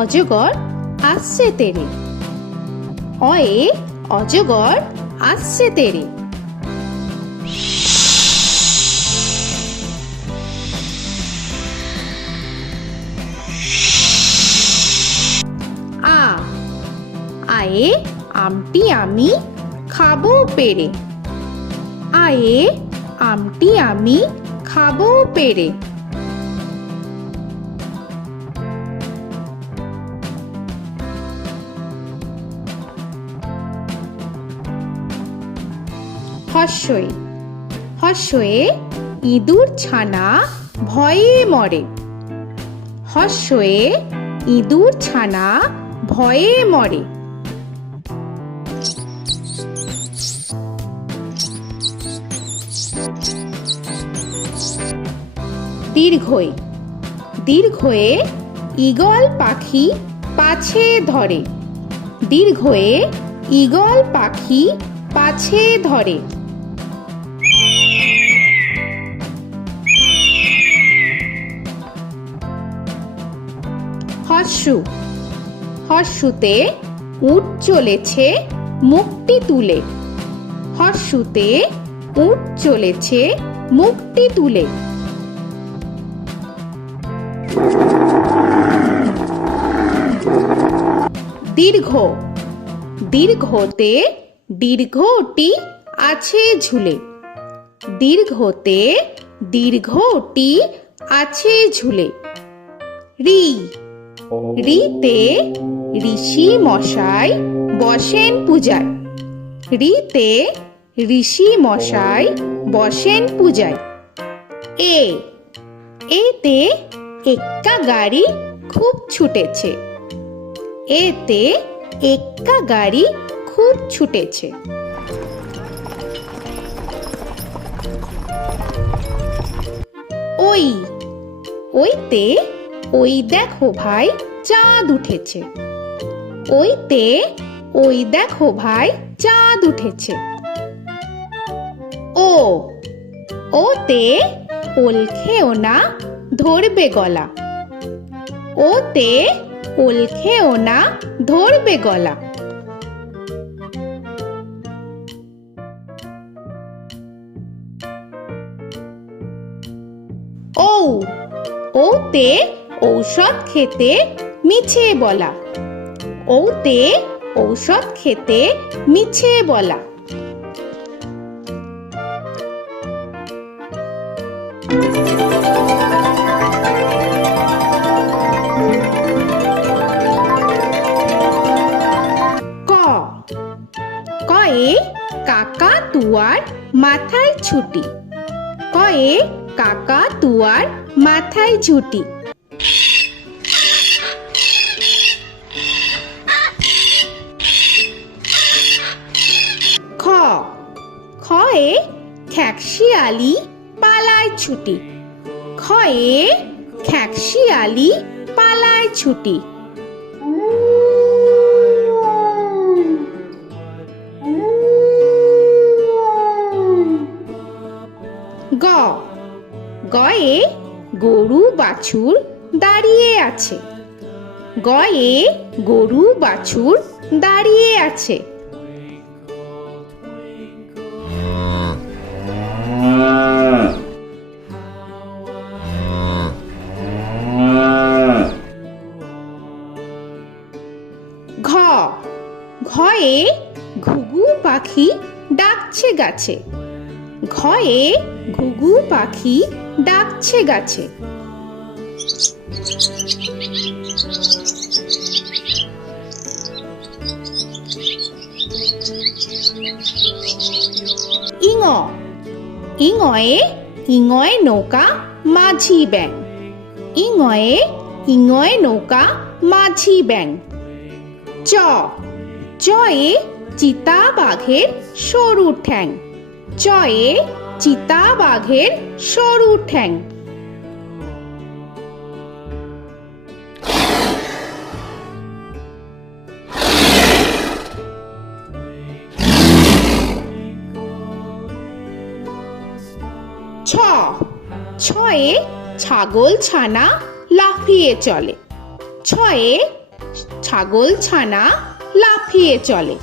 অজগর আসছে তেরে। অয়ে অজগর আসছে তেরে। আ আয়ে আমটি আমি খাবো পেরে। আয়ে আমটি আমি খাবো পেরে। হর্ষই হর্ষয়ে ইঁদুর ছানা ভয়ে মরে। হর্ষয়ে ইঁদুর ছানা ভয়ে মরে। দীর্ঘই দীর্ঘয়ে ঈগল পাখি পাছে ধরে। দীর্ঘয়ে ঈগল পাখি পাছে ধরে। হর্ষু হর্ষুতে উট চলেছে মুখটি তুলে। হর্ষুতে উট চলেছে মুখটি তুলে। দীর্ঘ দীর্ঘতে দীর্ঘটি আছে ঝুলে। দীর্ঘতে দীর্ঘটি আছে ঝুলে। রি রিতে ঋষি মশাই বসেন পূজায়। রিতে ঋষি মশাই বসেন পূজায়। এ এতে এক্কা গাড়ি খুব ছুটেছে। এতে এক্কা গাড়ি খুব ছুটেছে। ওই ওইতে ওই দেখো ভাই চাঁদ উঠেছে। ওইতে ওই দেখো ভাই চাঁদ উঠেছে। ও ওতে ওল খেও না ধরবে গলা। ওতে ওল খেও না ধরবে গলা। ঔ ওতে ঔষধ খেতে মিছে বলা। ওতে ঔষধ খেতে মিছে বলা। ক কয়ে কাকা তুয়ার মাথায় ছুটি। কয়ে কাকা তুয়ার মাথায় ঝুটি। খ খয়ে খ্যাকশিয়ালি পালায় ছুটি। খয়ে খ্যাকশিয়ালি পালায় ছুটি। গ গয়ে গরু বাছুর দাঁড়িয়ে আছে। গয়ে গরু বাছুর দাঁড়িয়ে আছে। ঘ ঘয়ে ঘুঘু পাখি ডাকছে গাছে। ঘয়ে ঘুঘু পাখি ডাকছে গাছে। ইঙ ইঙয়ে ইঙয়ে নৌকা মাঝি ব্যাং। ইঙয়ে ইঙয়ে নৌকা মাঝি ব্যাং। চ চয়ে চিতা বাঘের সরু ঠ্যাং। চয়ে চিতা বাঘের সরু ঠ্যাং। ছ ছয়ে ছাগল ছানা লাফিয়ে চলে। ছয়ে ছাগল ছানা লাফিয়ে চলে।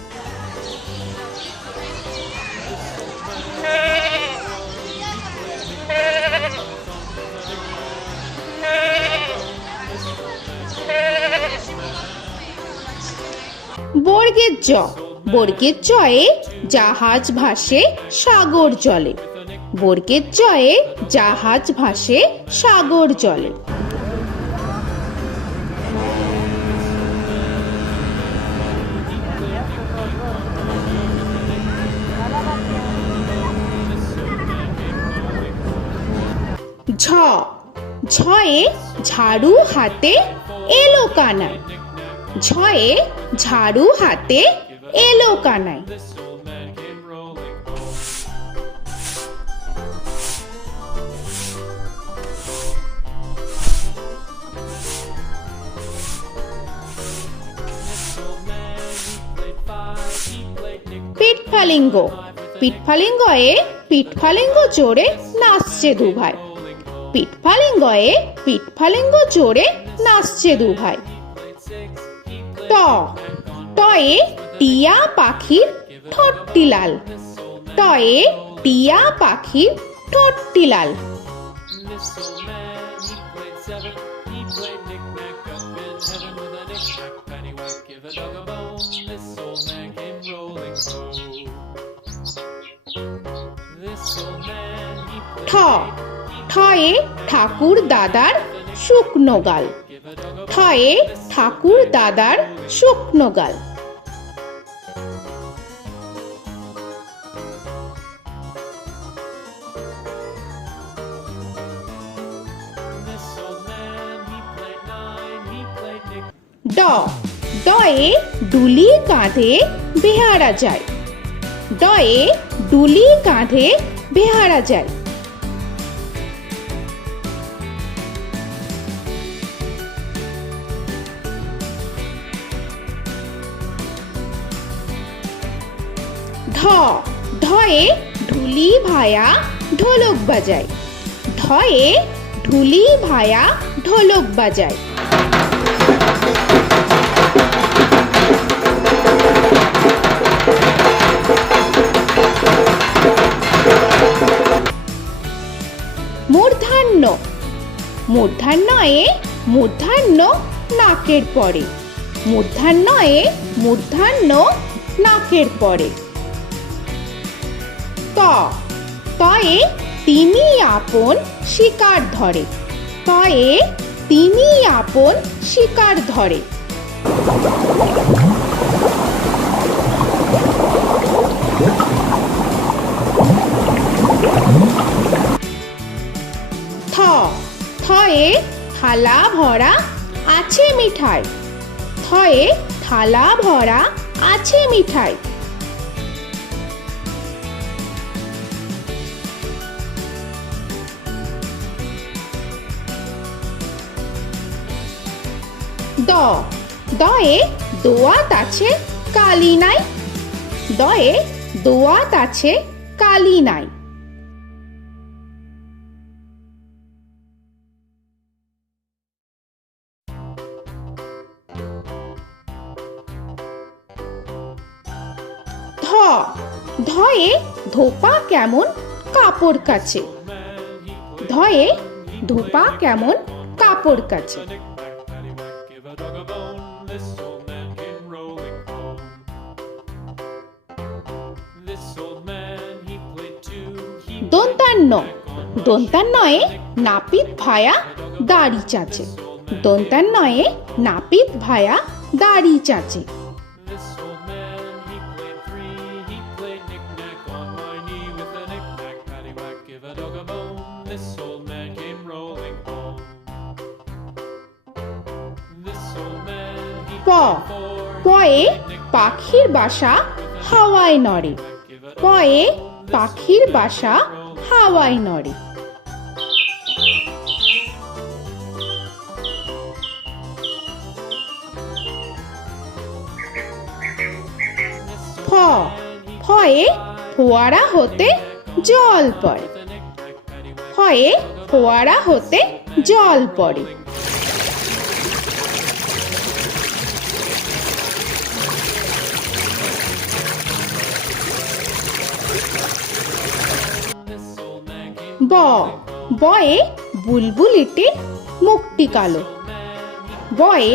বর্গের জ, বর্গের জয়ে জাহাজ ভাসে সাগর জলে। বর্গের জয়ে জাহাজ ভাসে সাগর জলে। ঝ, ঝয়ে ঝাড়ু হাতে এলো কানাই। ঝয়ে ঝাড়ু হাতে এলো কানাই। পিঠফালিঙ্গ, পিঠফালিঙ্গয়ে পিঠফালিঙ্গ জোরে নাচছে দুভাই। পিঠফালিঙ্গয়ে পিঠফালিঙ্গ জোরে নাচছে দুভাই। ট, টয়ে টিয়া পাখির ঠোঁটটি লাল। টয়ে টিয়া পাখির ঠোঁটটি লাল। ঠ, ঠয়ে ঠাকুর দাদার শুকনো গাল। ঠয়ে ঠাকুর দাদার শুকনো গাল। ড, ডয়ে ডুলি কাঁধে বেহারা যায়। ডয়ে ডুলি কাঁধে বেহারা যায়। ঢ, ঢয়ে ঢুলি ভায়া ঢোলক বাজায়। ঢয়ে ঢুলি ভায়া ঢোলক বাজায়। মূর্ধন্য, মূর্ধন্যয়ে মূর্ধন্য নাকের পরে। মূর্ধন্যয়ে মূর্ধন্য নাকের পরে। ত, তয়ে তিনি আপন শিকার ধরে। তয়ে তিনি আপন শিকার ধরে। থ, থয়ে থালা ভরা আছে মিঠাই। থয়ে থালা ভরা আছে মিঠাই। দ, দয়ে দোয়াত আছে কালি নাই। দয়ে দোয়াত আছে কালি নাই। ধ, ধয়ে ধোপা কেমন কাপড় কাচে। ধয়ে ধোপা কেমন কাপড় কাচে। দন্তান্ন, দন্তান্নয়ে নাপিত ভায়া দাড়ি চাচে। দন্তান্নয়ে নাপিত ভায়া দাড়ি চাচে। প, পয়ে পাখির বাসা হাওয়ায় নড়ে। পয়ে পাখির বাসা হাওয়ায় নড়ে। ফ, ফয়ে ফোয়ারা হতে জল পড়ে। ফয়ে ফোয়ারা হতে জল পড়ে। ব বয়ে বুলবুলিটির মুখটি কালো। বয়ে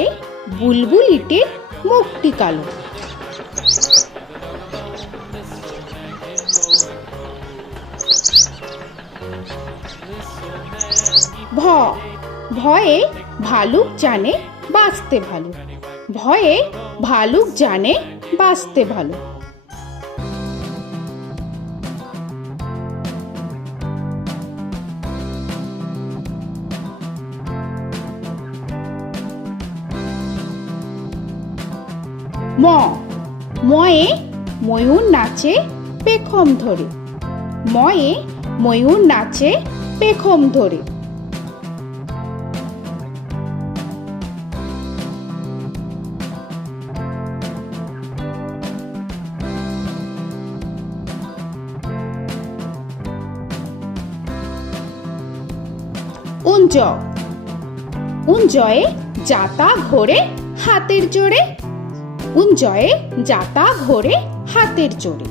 বুলবুলিটির মুখটি কালো। ভ ভয়ে ভালুক জানে বাঁচতে ভালো। ভয়ে ভালুক জানে বাঁচতে ভালো। ম ময়ে ময়ূর নাচে পেখম ধরে। ময়ে ময়ূর নাচে পেখম ধরে। উঞ্জ উঞ্জয়ে যাতা ঘোরে হাতের জোরে। উঞ্জয়ে যাতা ঘোরে হাতের জোরে।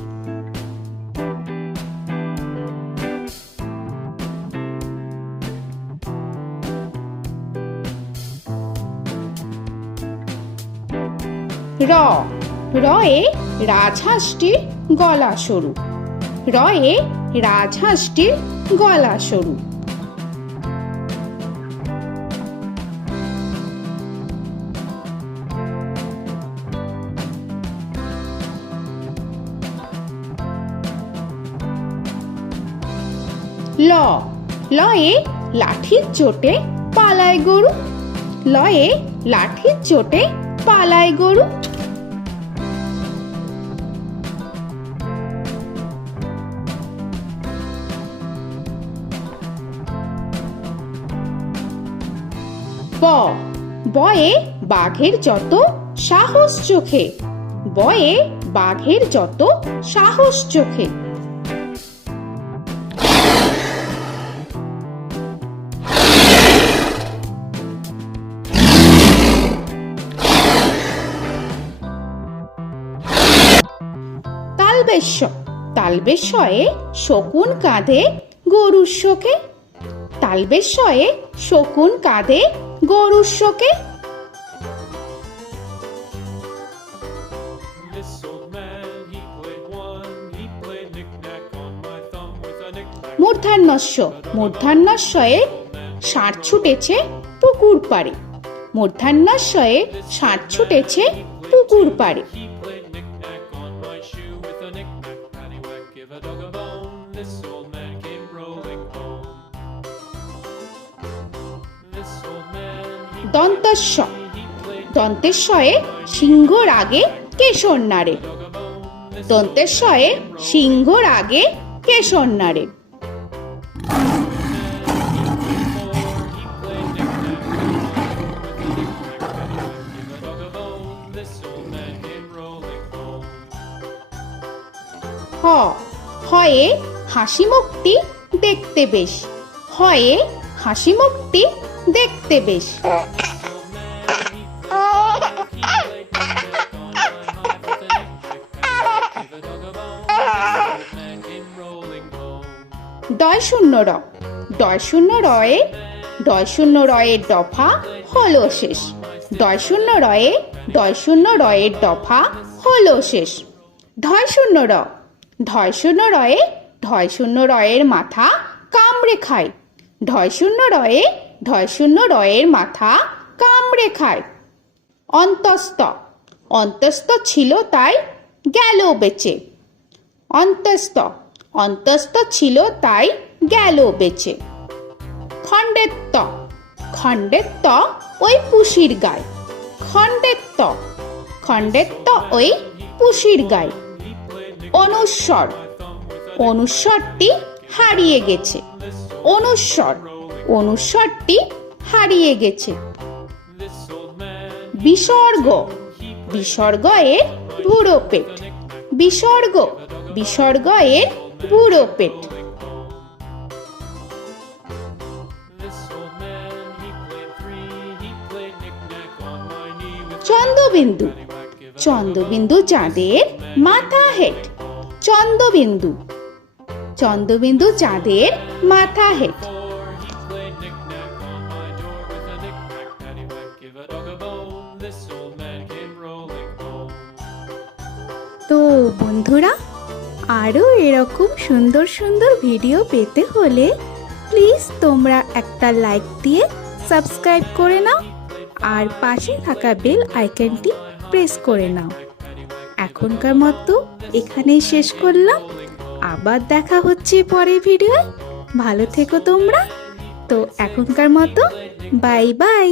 র রয়ে রাজহাঁসটির গলা সরু। রয়ে রাজহাঁসটির গলা সরু। ল লয়ে লাঠির চোটে পালায় গরু। লয়ে লাঠির চোটে পালায় গরু। ব বয়ে বাঘের যত সাহস চোখে। বয়ে বাঘের যত সাহস চোখে। তালবেশ্য তালবেশ্যয়ে শকুন কাঁধে গরুর শোকে। তালবেশ্যয়ে শকুন কাঁধে গরুর শোকে। মূর্ধন্যস্য মূর্ধন্যস্বয়ে ষাঁড় ছুটেছে পুকুর পাড়ে। মূর্ধন্যস্বয়ে ষাঁড় ছুটেছে পুকুর পাড়ে। দন্তস্ব দন্তেশ্বয়ে সিংহর আগে কেশর নাড়ে। দন্তেশ্বয়ে সিংহর আগে কেশর নাড়ে। হ হয়ে হাসি মুখটি দেখতে বেশ। হয়ে হাসি মুখটি দেখতে বেশ। ডয় শূন্য র ডয় শূন্য রয়ে ডয় শূন্য রয়ের দফা হলো শেষ। ডয় শূন্য রয়ে ডয় শূন্য রয়ের দফা হলো শেষ। ঢয় শূন্য র ঢয় শূন্য রয়ে ঢয় শূন্য রয়ের মাথা কামড়ে খায়। ঢয় শূন্য রয়ে ঢয় শূন্য রয়ের মাথা কামড়ে খায়। অন্তস্থ অন্তস্থ ছিল তাই গেল বেঁচে। অন্তস্থ অন্তস্থ ছিল তাই গেল বেঁচে। খণ্ডেত্ব খণ্ডেত্ব ওই পুষির গায়। খণ্ডেত্ব খণ্ডেত্ব ওই পুষির গায়। অনুস্বর অনুস্বরটি হারিয়ে গেছে। অনুস্বর অনুস্বরটি হারিয়ে গেছে। বিসর্গ বিসর্গ এর বুড়ো পেট। বিসর্গ বিসর্গ এর বুড়ো পেট। চন্দ্রবিন্দু চন্দ্রবিন্দু চাঁদের মাথা হেট। চন্দ্রবিন্দু চন্দ্রবিন্দু চাঁদের মাথা হেড। তো বন্ধুরা, আরও এরকম সুন্দর সুন্দর ভিডিও পেতে হলে প্লিজ তোমরা একটা লাইক দিয়ে সাবস্ক্রাইব করে নাও আর পাশে থাকা বেল আইকনটি প্রেস করে নাও। এখনকার মতো এখানেই শেষ করলাম, আবার দেখা হচ্ছে পরের ভিডিও। ভালো থেকো তোমরা। তো এখনকার মতো বাই বাই।